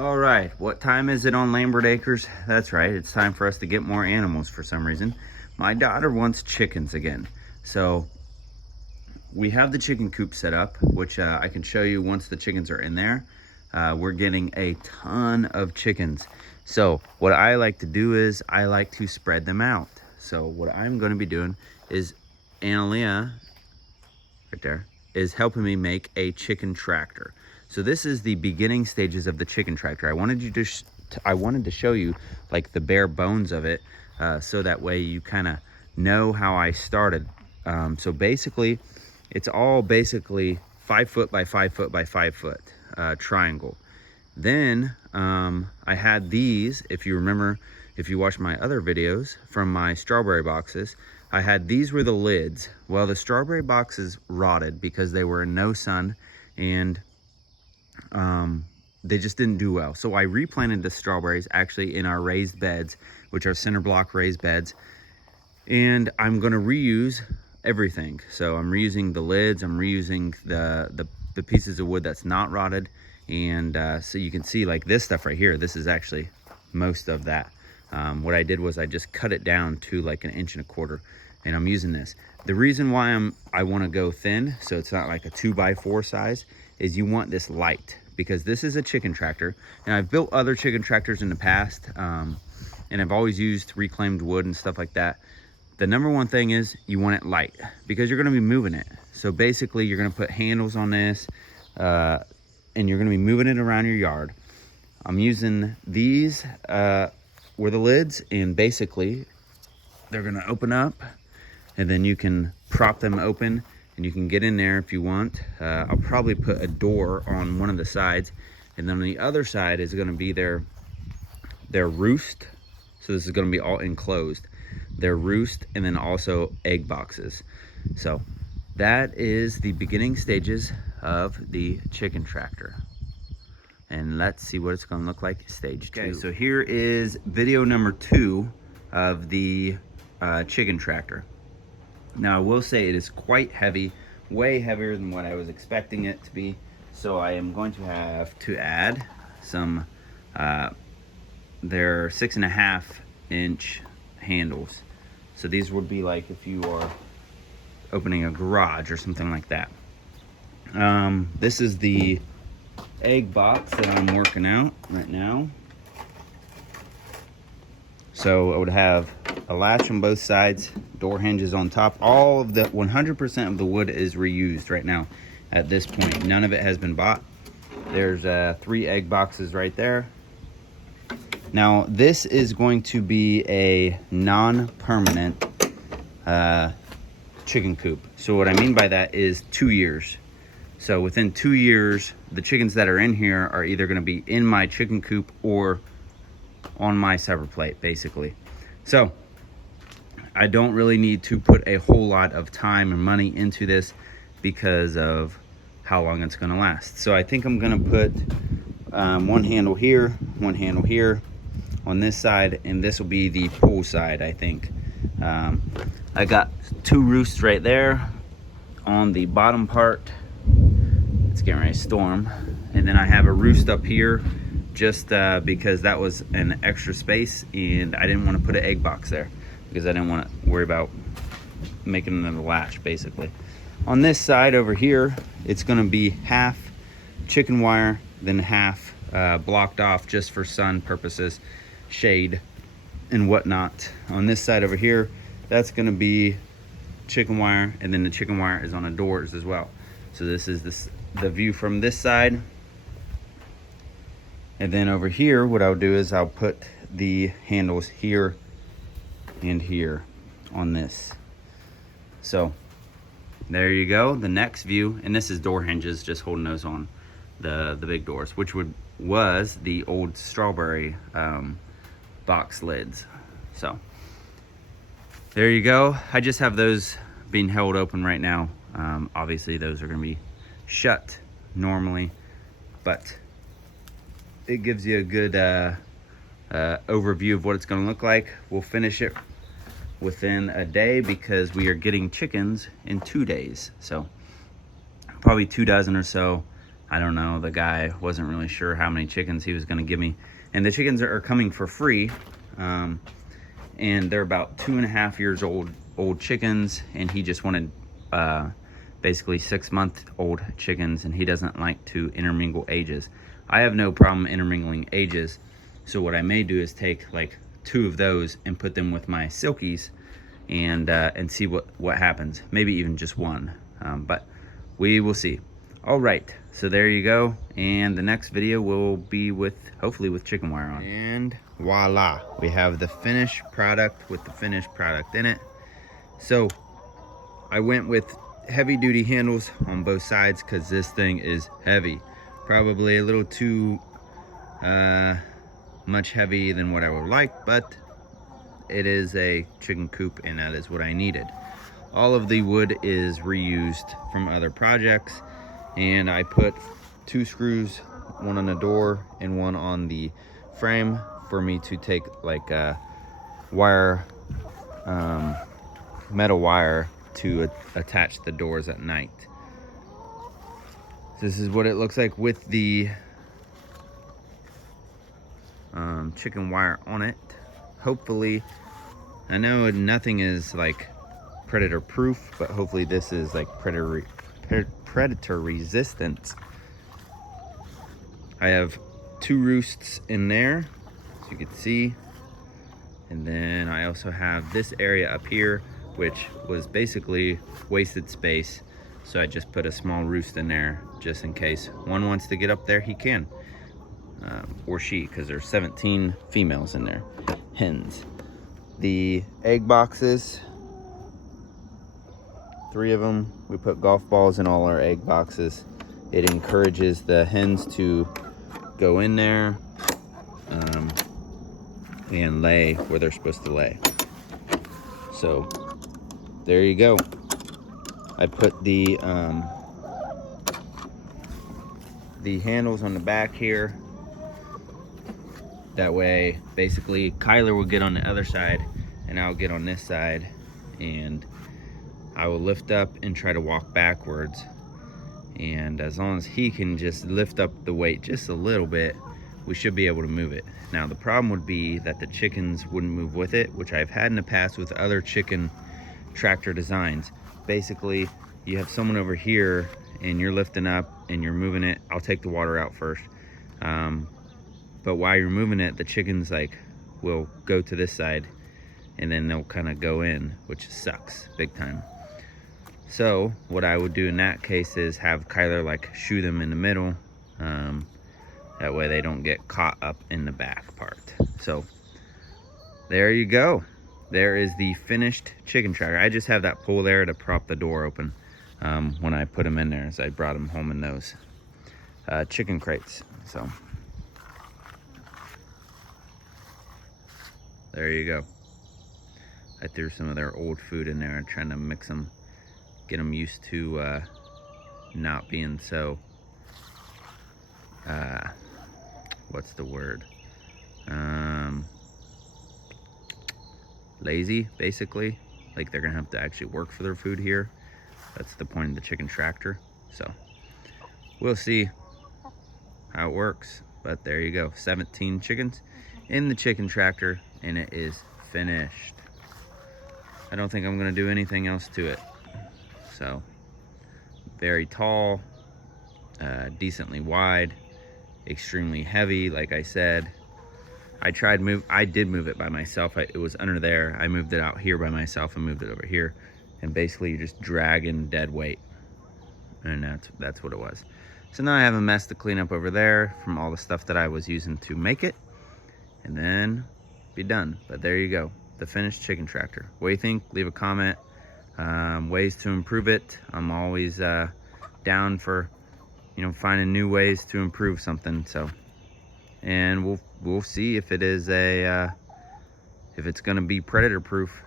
All right, what time is it on Lambert Acres? That's right, it's time for us to get more animals for some reason. My daughter wants chickens again. So we have the chicken coop set up, which I can show you once the chickens are in there. We're getting a ton of chickens. So what I like to do is I like to spread them out. So what I'm gonna be doing is Analia, right there, is helping me make a chicken tractor. So this is the beginning stages of the chicken tractor. I wanted to show you like the bare bones of it, so that way you kind of know how I started. So basically, it's all basically 5 foot by 5 foot by 5 foot triangle. Then I had these, if you remember, if you watch my other videos from my strawberry boxes, I had these were the lids. Well, the strawberry boxes rotted because they were in no sun, and they just didn't do well. So I replanted the strawberries actually in our raised beds, which are center block raised beds. And I'm gonna reuse everything. So I'm reusing the lids, I'm reusing the pieces of wood that's not rotted. And so you can see like this stuff right here, this is actually most of that. What I did was I just cut it down to like 1.25 inches, and I'm using this. The reason why I want to go thin, so it's not like a 2x4 size, is you want this light, because this is a chicken tractor, and I've built other chicken tractors in the past, and I've always used reclaimed wood and stuff like that. The number one thing is you want it light, because you're going to be moving it. So basically you're going to put handles on this, and you're going to be moving it around your yard. I'm using these were the lids, and basically they're going to open up, and then you can prop them open and you can get in there if you want. I'll probably put a door on one of the sides, and then on the other side is going to be their roost. So this is going to be all enclosed, their roost, and then also egg boxes. So that is the beginning stages of the chicken tractor, and let's see what it's going to look like stage 2. Okay, so here is video number 2 of the chicken tractor. Now I will say it is quite heavy, way heavier than what I was expecting it to be. So I am going to have to add some their 6.5 inch handles. So these would be like if you are opening a garage or something like that. This is the egg box that I'm working out right now. So I would have a latch on both sides, door hinges on top. All of the 100% of the wood is reused right now at this point. None of it has been bought. There's 3 egg boxes right there. Now this is going to be a non-permanent chicken coop. So what I mean by that is 2 years. So within 2 years, the chickens that are in here are either going to be in my chicken coop or on my sever plate, basically. So I don't really need to put a whole lot of time and money into this because of how long it's going to last. So I think I'm going to put one handle here, one handle here on this side, and this will be the pool side, I think. I got 2 roosts right there on the bottom part. It's getting ready to storm. And then I have a roost up here just because that was an extra space, and I didn't want to put an egg box there because I didn't want to worry about making another latch, basically. On this side over here, it's going to be half chicken wire, then half blocked off just for sun purposes, shade and whatnot. On this side over here, that's going to be chicken wire, and then the chicken wire is on the doors as well. So this is the view from this side. And then over here, what I'll do is I'll put the handles here and here on this. So there you go, the next view. And this is door hinges, just holding those on the big doors, which was the old strawberry box lids. So there you go. I just have those being held open right now. Obviously those are going to be shut normally, but it gives you a good overview of what it's going to look like. We'll finish it within a day because we are getting chickens in 2 days, so probably 2 dozen or so. I don't know, the guy wasn't really sure how many chickens he was going to give me. And the chickens are coming for free. And they're about 2.5 years old chickens, and he just wanted basically 6-month-old chickens, and he doesn't like to intermingle ages. I have no problem intermingling ages, so what I may do is take like 2 of those and put them with my silkies and see what happens. Maybe even just 1, but we will see. All right, so there you go, and the next video will be hopefully with chicken wire on. And voila, we have the finished product with the finished product in it. So I went with heavy duty handles on both sides because this thing is heavy, probably a little too much heavy than what I would like, but it is a chicken coop and that is what I needed. All of the wood is reused from other projects, and I put 2 screws, one on the door and one on the frame for me to take like a wire, metal wire to attach the doors at night. This is what it looks like with the chicken wire on it. Hopefully, I know nothing is like predator proof, but hopefully this is like predator resistant. I have 2 roosts in there, as you can see, and then I also have this area up here, which was basically wasted space, so I just put a small roost in there just in case one wants to get up there, he can, or she, because there's 17 females in there, hens. The egg boxes, 3 of them, we put golf balls in all our egg boxes. It encourages the hens to go in there and lay where they're supposed to lay. So there you go. I put the handles on the back here. That way, basically, Kyler will get on the other side and I'll get on this side, and I will lift up and try to walk backwards. And as long as he can just lift up the weight just a little bit, we should be able to move it. Now, the problem would be that the chickens wouldn't move with it, which I've had in the past with other chicken tractor designs. Basically, you have someone over here and you're lifting up and you're moving it. I'll take the water out first. But while you're moving it, the chickens like will go to this side and then they'll kind of go in, which sucks big time. So what I would do in that case is have Kyler like shoe them in the middle. That way they don't get caught up in the back part. So there you go. There is the finished chicken tractor. I just have that pole there to prop the door open when I put them in there, as I brought them home in those chicken crates. So there you go. I threw some of their old food in there, trying to mix them, get them used to not being so what's the word, lazy, basically. Like they're gonna have to actually work for their food here. That's the point of the chicken tractor. So we'll see how it works, but there you go. 17 chickens in the chicken tractor, and it is finished. I don't think I'm gonna do anything else to it. So very tall, decently wide, extremely heavy. Like I said, I did move it by myself. It was under there. I moved it out here by myself and moved it over here, and basically you're just dragging dead weight, and that's what it was. So now I have a mess to clean up over there from all the stuff that I was using to make it, and then be done. But there you go, the finished chicken tractor. What do you think? Leave a comment. Ways to improve it. I'm always down for, you know, finding new ways to improve something. So, and we'll see if it is if it's going to be predator proof.